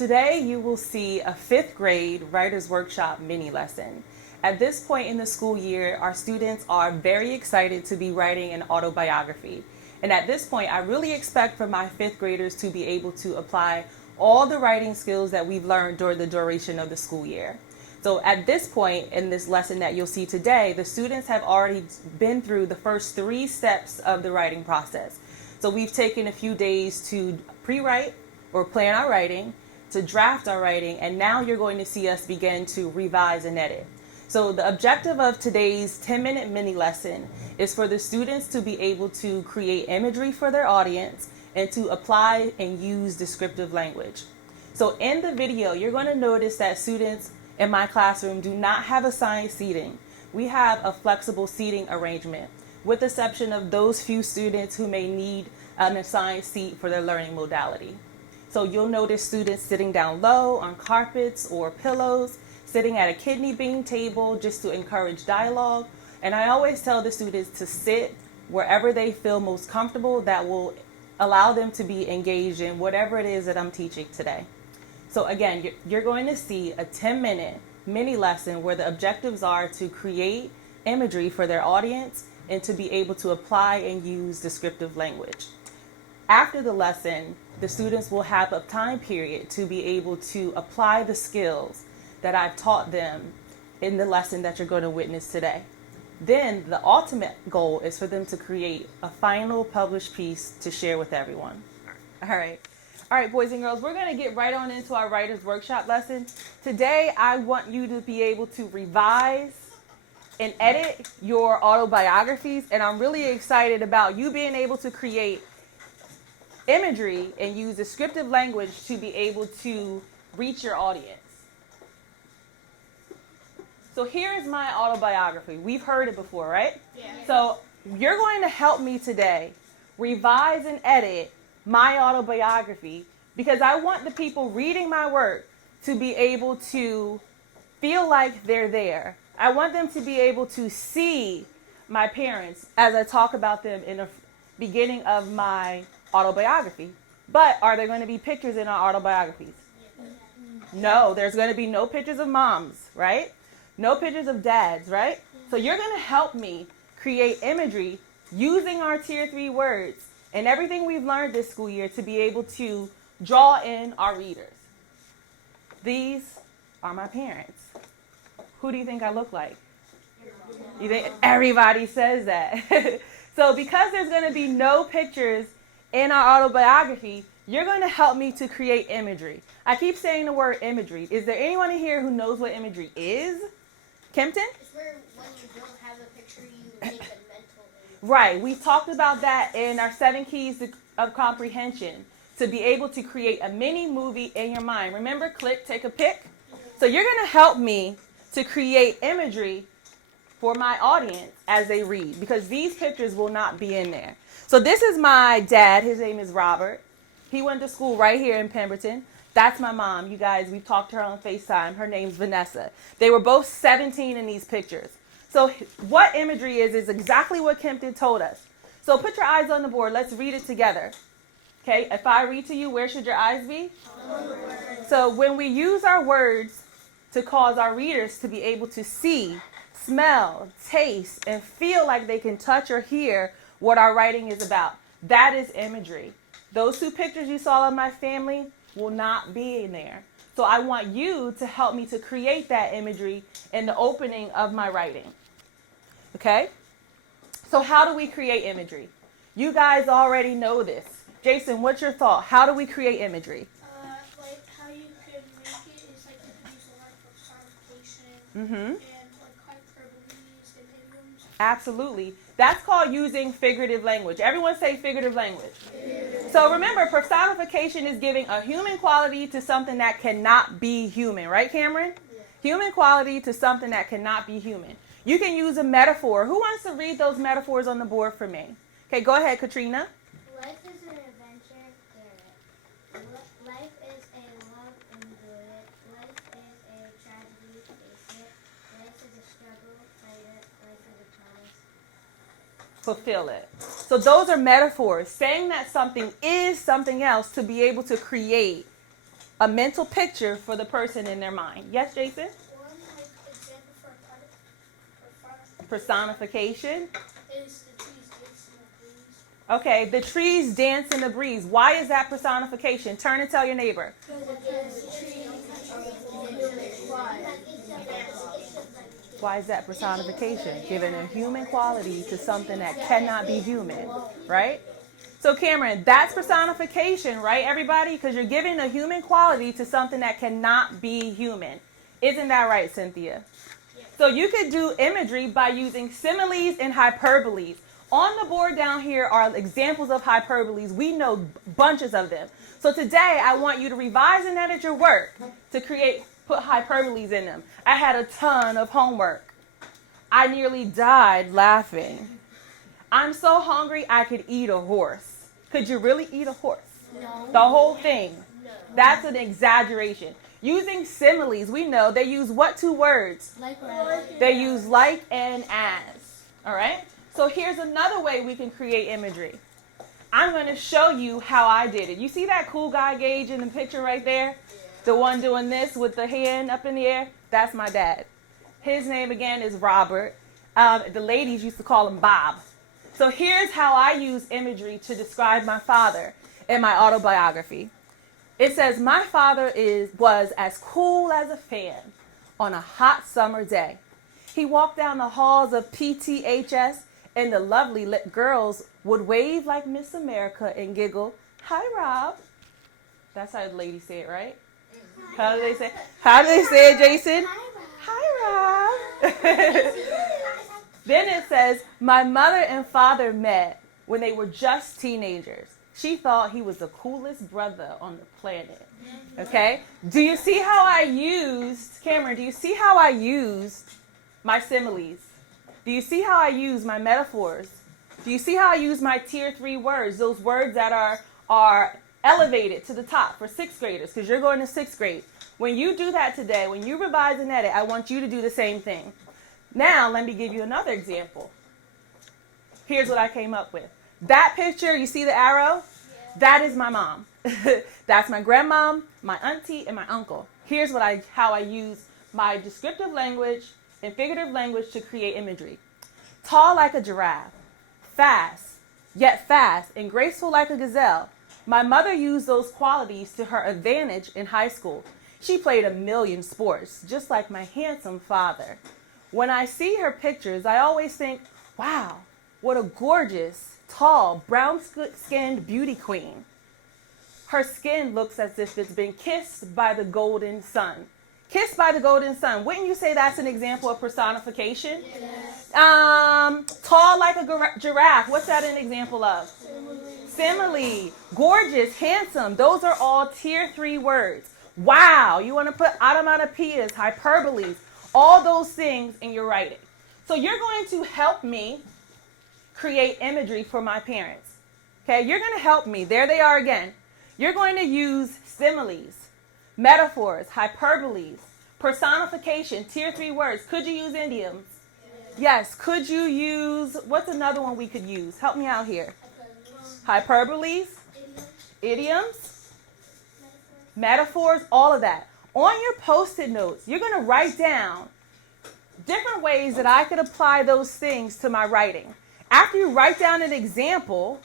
Today you will see a 5th grade Writer's Workshop mini lesson. At this point in the school year, our students are very excited to be writing an autobiography. And at this point, I really expect for my 5th graders to be able to apply all the writing skills that we've learned during the duration of the school year. So at this point in this lesson that you'll see today, the students have already been through the first 3 steps of the writing process. So we've taken a few days to pre-write or plan our writing, to draft our writing, and now you're going to see us begin to revise and edit. So the objective of today's 10-minute mini lesson is for the students to be able to create imagery for their audience and to apply and use descriptive language. So in the video, you're going to notice that students in my classroom do not have assigned seating. We have a flexible seating arrangement, with the exception of those few students who may need an assigned seat for their learning modality. So you'll notice students sitting down low on carpets or pillows, sitting at a kidney bean table just to encourage dialogue. And I always tell the students to sit wherever they feel most comfortable. That will allow them to be engaged in whatever it is that I'm teaching today. So again, you're going to see a 10-minute mini lesson where the objectives are to create imagery for their audience and to be able to apply and use descriptive language. After the lesson, the students will have a time period to be able to apply the skills that I've taught them in the lesson that you're going to witness today. Then the ultimate goal is for them to create a final published piece to share with everyone. All right, boys and girls, we're going to get right on into our Writer's Workshop lesson. Today, I want you to be able to revise and edit your autobiographies, and I'm really excited about you being able to create imagery and use descriptive language to be able to reach your audience. So here is my autobiography. We've heard it before, right? Yeah. So you're going to help me today revise and edit my autobiography because I want the people reading my work to be able to feel like they're there. I want them to be able to see my parents as I talk about them in the beginning of my autobiography. But are there going to be pictures in our autobiographies? No, there's going to be no pictures of moms, right? No pictures of dads, right? So you're going to help me create imagery using our Tier 3 words and everything we've learned this school year to be able to draw in our readers. These are my parents. Who do you think I look like? You think everybody says that? So because there's going to be no pictures in our autobiography, you're going to help me to create imagery. I keep saying the word imagery. Is there anyone in here who knows what imagery is? Kempton? It's where when you don't have a picture, you make a mental image. Right. We talked about that in our 7 keys of comprehension, to be able to create a mini movie in your mind. Remember, click, take a pic? So you're going to help me to create imagery for my audience as they read, because these pictures will not be in there. So this is my dad. His name is Robert. He went to school right here in Pemberton. That's my mom. You guys, we've talked to her on FaceTime. Her name's Vanessa. They were both 17 in these pictures. So what imagery is exactly what Kempton told us. So put your eyes on the board. Let's read it together. Okay, if I read to you, where should your eyes be? So when we use our words to cause our readers to be able to see, smell, taste, and feel like they can touch or hear what our writing is about, that is imagery. Those 2 pictures you saw of my family will not be in there. So I want you to help me to create that imagery in the opening of my writing. Okay? So how do we create imagery? You guys already know this. Jason, what's your thought? How do we create imagery? Like how you could make it is like you could use a lot of personification Mm-hmm. and like hyperboles and idioms. Absolutely. That's called using figurative language. Everyone say figurative language. So remember, personification is giving a human quality to something that cannot be human. Right, Cameron? Yeah. Human quality to something that cannot be human. You can use a metaphor. Who wants to read those metaphors on the board for me? Okay, go ahead, Katrina. Life is an adventure, dare it. Life is a love, enjoy it. Life is a tragedy, face it. Life is a struggle, fight it. Life is a promise. Fulfill it. So those are metaphors, saying that something is something else to be able to create a mental picture for the person in their mind. Yes, Jason? One example for Personification. is the trees dancing in the breeze. Okay, the trees dance in the breeze. Why is that personification? Turn and tell your neighbor. Why is that personification? Giving a human quality to something that cannot be human, right? So Cameron, that's personification, right, everybody? Because you're giving a human quality to something that cannot be human. Isn't that right, Cynthia? So you could do imagery by using similes and hyperboles. On the board down here are examples of hyperboles. We know bunches of them. So today I want you to revise and edit your work to put hyperboles in them. I had a ton of homework. I nearly died laughing. I'm so hungry I could eat a horse. Could you really eat a horse? No. The whole thing. No. That's an exaggeration. Using similes, we know they use what two words? Like They use like and as. All right? So here's another way we can create imagery. I'm going to show you how I did it. You see that cool guy Gage in the picture right there? The one doing this with the hand up in the air? That's my dad. His name again is Robert. The ladies used to call him Bob. So here's how I use imagery to describe my father in my autobiography. It says, my father was as cool as a fan on a hot summer day. He walked down the halls of PTHS and the lovely girls would wave like Miss America and giggle, "Hi, Rob." That's how the ladies say it, right? How do they say? How do they say it, Jason? Hi, Rob. Then it says, my mother and father met when they were just teenagers. She thought he was the coolest brother on the planet. Okay? Do you see how I used, Cameron, do you see how I used my similes? Do you see how I use my metaphors? Do you see how I use my tier 3 words? Those words that are elevated to the top for 6th graders, because you're going to 6th grade. When you do that today, when you revise and edit, I want you to do the same thing. Now, let me give you another example. Here's what I came up with. That picture, you see the arrow? Yeah. That is my mom. That's my grandmom, my auntie, and my uncle. Here's how I use my descriptive language and figurative language to create imagery. Tall like a giraffe, yet fast, and graceful like a gazelle. My mother used those qualities to her advantage in high school. She played a million sports, just like my handsome father. When I see her pictures, I always think, wow, what a gorgeous, tall, brown-skinned beauty queen. Her skin looks as if it's been kissed by the golden sun. Kissed by the golden sun. Wouldn't you say that's an example of personification? Yes. Tall like a giraffe. What's that an example of? Simile. Gorgeous, handsome. Those are all tier 3 words. Wow. You want to put automatopoeias, hyperboles, all those things in your writing. So you're going to help me create imagery for my parents. Okay, you're going to help me. There they are again. You're going to use similes, metaphors, hyperboles, personification, tier 3 words. Could you use idioms? Yes. Could you use, what's another one we could use? Help me out here. Hyperboles, idioms, metaphors, all of that. On your Post-it notes, you're going to write down different ways that I could apply those things to my writing. After you write down an example,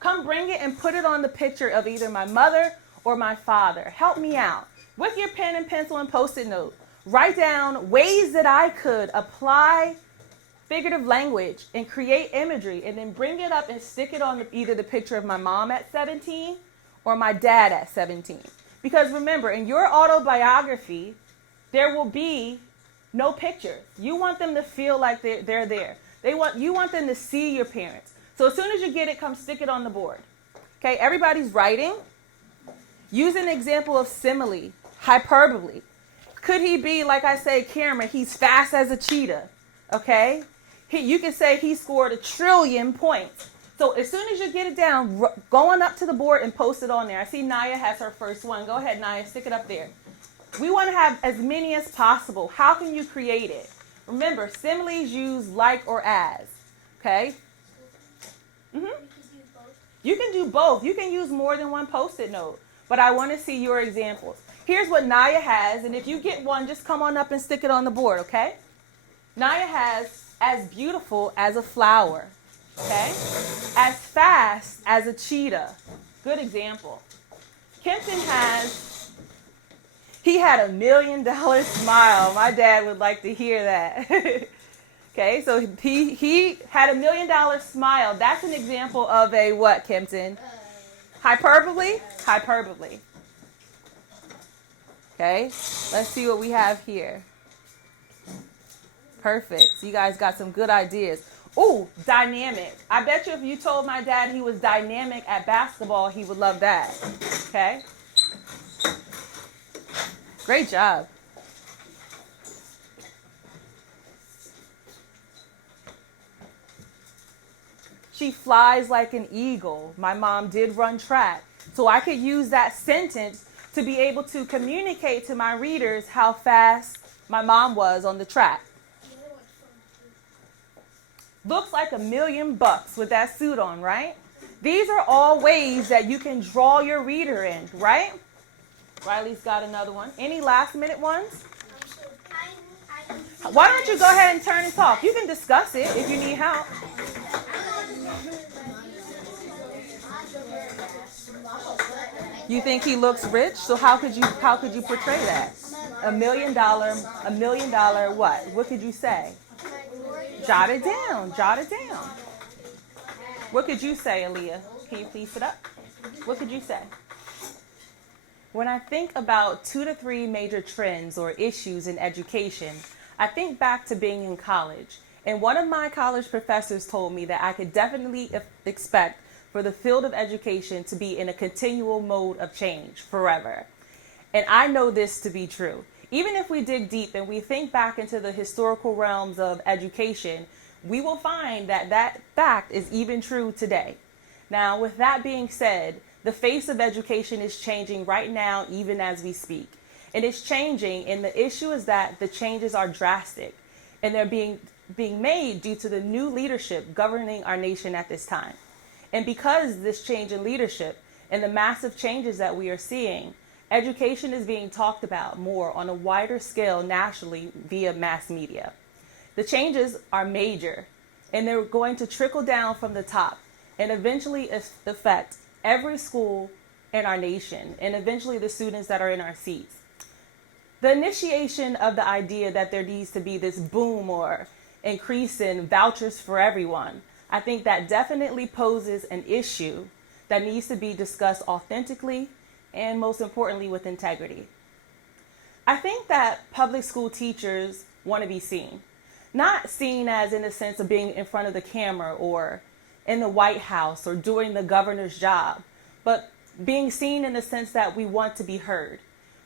come bring it and put it on the picture of either my mother or my father. Help me out. With your pen and pencil and Post-it note, write down ways that I could apply figurative language and create imagery, and then bring it up and stick it on either the picture of my mom at 17 or my dad at 17. Because remember, in your autobiography, there will be no picture. You want them to feel like they're there. You want them to see your parents. So as soon as you get it, come stick it on the board. Okay, everybody's writing. Use an example of simile, hyperbole. Could he be, like I say, Cameron, he's fast as a cheetah. Okay? You can say he scored 1 trillion points. So as soon as you get it down, go on up to the board and post it on there. I see Naya has her first one. Go ahead, Naya, stick it up there. We want to have as many as possible. How can you create it? Remember, similes use like or as. Okay? Mm-hmm. You can do both. You can use more than one Post-it note. But I want to see your examples. here's what Naya has, and if you get one, just come on up and stick it on the board, okay? Naya has as beautiful as a flower, okay? As fast as a cheetah. Good example. Kempton has, he had $1 million smile. My dad would like to hear that. Okay, so he had $1 million smile. That's an example of a what, Kempton? Hyperbole? Hyperbole. Okay, let's see what we have here. Perfect. So you guys got some good ideas. Ooh, dynamic. I bet you if you told my dad he was dynamic at basketball, he would love that. Okay? Great job. She flies like an eagle. My mom did run track. So I could use that sentence to be able to communicate to my readers how fast my mom was on the track. Looks like $1 million with that suit on, right? These are all ways that you can draw your reader in, right? Riley's got another one. Any last minute ones? Why don't you go ahead and turn and talk? You can discuss it if you need help. You think he looks rich? So how could you portray that? $1 million what? What could you say? Jot it down. Jot it down. What could you say, Aaliyah? Can you please sit up? What could you say? When I think about 2 to 3 major trends or issues in education, I think back to being in college. And one of my college professors told me that I could definitely expect for the field of education to be in a continual mode of change forever. And I know this to be true. Even if we dig deep and we think back into the historical realms of education, we will find that that fact is even true today. Now, with that being said, the face of education is changing right now, even as we speak. And it's changing, and the issue is that the changes are drastic, and they're being made due to the new leadership governing our nation at this time. And because this change in leadership and the massive changes that we are seeing, education is being talked about more on a wider scale nationally via mass media. The changes are major, and they're going to trickle down from the top and eventually affect every school in our nation and eventually the students that are in our seats. The initiation of the idea that there needs to be this boom or increase in vouchers for everyone, I think that definitely poses an issue that needs to be discussed authentically and most importantly with integrity. I think that public school teachers want to be seen, not seen as in the sense of being in front of the camera or in the White House or doing the governor's job, but being seen in the sense that we want to be heard.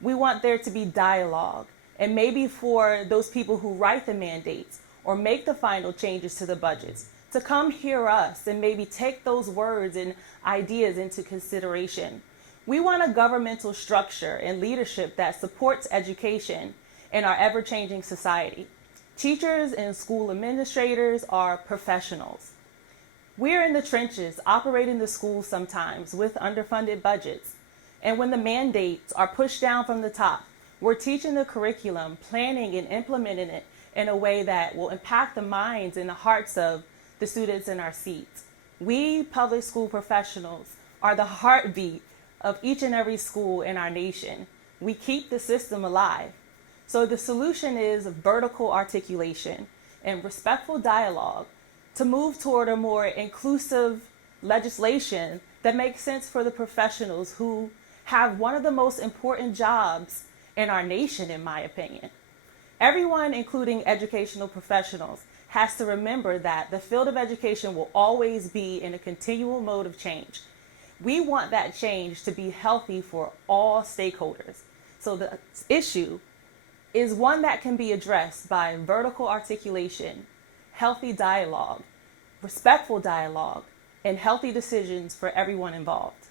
We want there to be dialogue, and maybe for those people who write the mandates or make the final changes to the budgets to come hear us and maybe take those words and ideas into consideration. We want a governmental structure and leadership that supports education in our ever-changing society. Teachers and school administrators are professionals. We're in the trenches, operating the schools sometimes with underfunded budgets. And when the mandates are pushed down from the top, we're teaching the curriculum, planning and implementing it in a way that will impact the minds and the hearts of the students in our seats. We public school professionals are the heartbeat of each and every school in our nation. We keep the system alive. So the solution is vertical articulation and respectful dialogue to move toward a more inclusive legislation that makes sense for the professionals who have one of the most important jobs in our nation, in my opinion. Everyone, including educational professionals, has to remember that the field of education will always be in a continual mode of change. We want that change to be healthy for all stakeholders. So the issue is one that can be addressed by vertical articulation, healthy dialogue, respectful dialogue, and healthy decisions for everyone involved.